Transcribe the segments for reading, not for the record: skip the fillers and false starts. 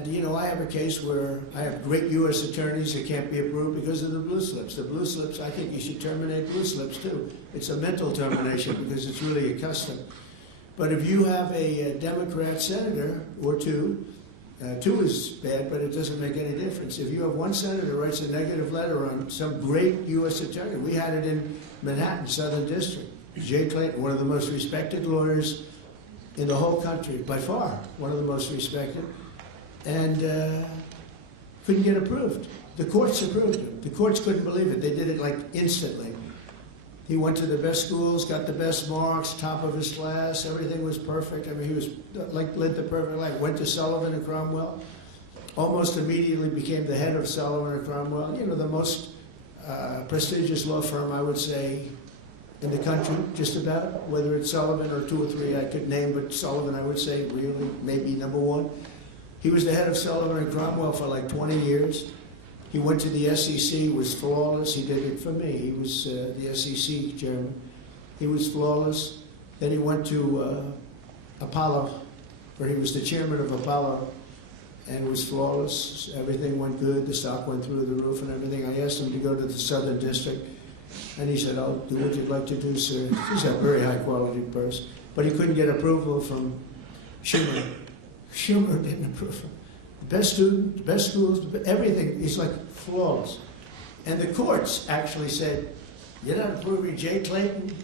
And, you know, I have a case where I have great U.S. attorneys that can't be approved because of the blue slips. The blue slips, I think you should terminate blue slips too. It's a mental termination because it's really a custom. But if you have a Democrat senator or two is bad, but it doesn't make any difference. If you have one senator writes a negative letter on some great U.S. attorney, we had it in Manhattan, Southern District. Jay Clayton, one of the most respected lawyers in the whole country, by far, one of the most respected, and couldn't get approved. The courts approved him. The courts couldn't believe it. They did it like instantly. He went to the best schools, got the best marks, top of his class, everything was perfect. I mean, he was like led the perfect life. Went to Sullivan and Cromwell, almost immediately became the head of Sullivan and Cromwell. You know, the most prestigious law firm, I would say, in the country, just about. Whether it's Sullivan or two or three I could name, but Sullivan, I would say, really, maybe number one. He was the head of Sullivan and Cromwell for like 20 years. He went to the SEC, was flawless. He did it for me. He was the SEC chairman. He was flawless. Then he went to Apollo, where he was the chairman of Apollo, and was flawless. Everything went good. The stock went through the roof and everything. I asked him to go to the Southern District, and he said, "I'll do what you'd like to do, sir." He's a very high-quality person. But he couldn't get approval from Schumer. Schumer didn't approve him. Best students, best schools, everything. He's like flawless. And the courts actually said, "You're not approving Jay Clayton."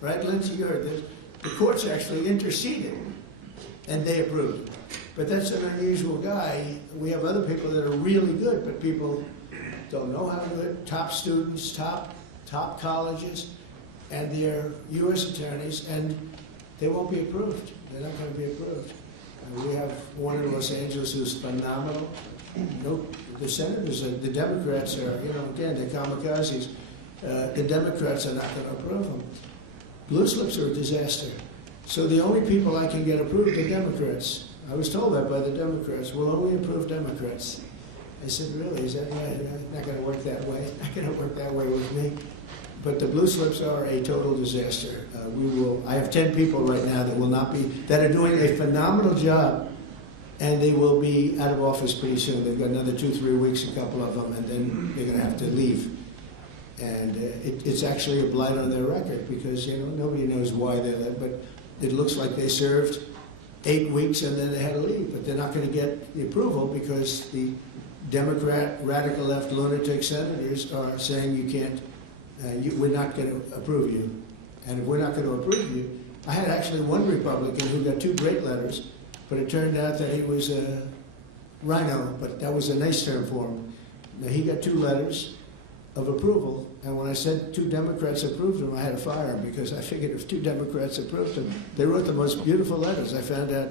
Right, Lindsay? You heard this. The courts actually interceded, and they approved him. But that's an unusual guy. We have other people that are really good, but people don't know how to do it. Top students, top colleges, and they're U.S. attorneys, and they won't be approved. They're not going to be approved. We have one in Los Angeles who's phenomenal. No, the senators, the Democrats are, you know, again, they're kamikazes. The Democrats are not going to approve them. Blue slips are a disaster. So the only people I can get approved are Democrats. I was told that by the Democrats. We'll only approve Democrats. I said, really, is that right? Not going to work that way. Not going to work that way with me. But the blue slips are a total disaster. I have 10 people right now that are doing a phenomenal job, and they will be out of office pretty soon. They've got another 2-3 weeks, a couple of them, and then they're going to have to leave. And it's actually a blight on their record because, you know, nobody knows why they left, but it looks like they served 8 weeks and then they had to leave. But they're not going to get the approval because the Democrat, radical left, lunatic senators are saying you can't, we're not going to approve you. And if we're not going to approve you, I had actually one Republican who got 2 great letters, but it turned out that he was a rhino, but that was a nice term for him. Now, he got 2 letters of approval, and when I said 2 Democrats approved him, I had to fire him because I figured if 2 Democrats approved him, they wrote the most beautiful letters. I found out,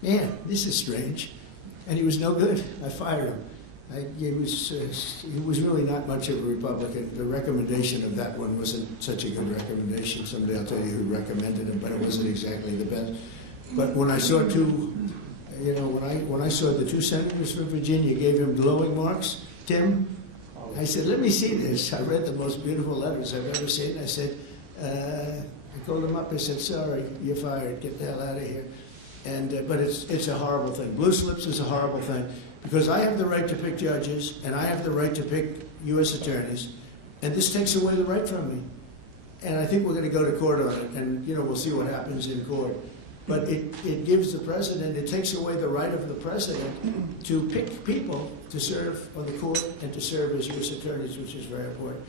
man, this is strange. And he was no good. I fired him. He was really not much of a Republican. The recommendation of that one wasn't such a good recommendation. Someday I'll tell you who recommended it, but it wasn't exactly the best. But when I saw 2, you know, when I saw the 2 senators from Virginia gave him glowing marks, Tim, I said, let me see this. I read the most beautiful letters I've ever seen. I said, I called him up. I said, sorry, you're fired. Get the hell out of here. And but it's a horrible thing. Blue slips is a horrible thing. Because I have the right to pick judges, and I have the right to pick U.S. attorneys, and this takes away the right from me. And I think we're going to go to court on it, and, you know, we'll see what happens in court. But it gives the president, it takes away the right of the president to pick people to serve on the court and to serve as U.S. attorneys, which is very important.